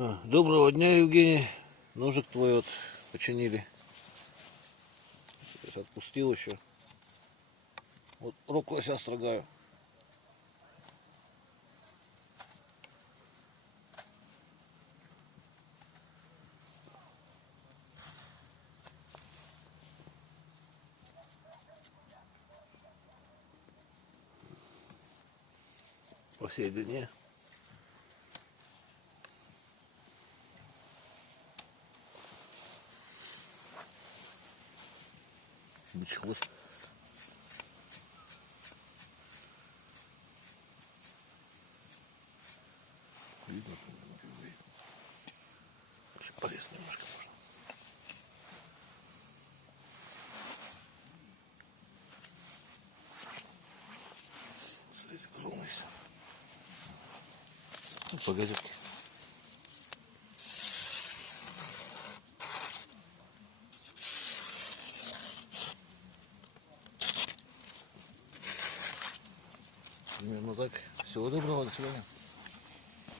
Доброго дня, Евгений. Ножик твой вот починили. Сейчас отпустил еще. Вот руку я сейчас строгаю. По всей длине. Бычий хвост. Видно? Очень порез немножко можно. Смотрите, кровность. Ну, погоди. Примерно так. Всего доброго, до свидания.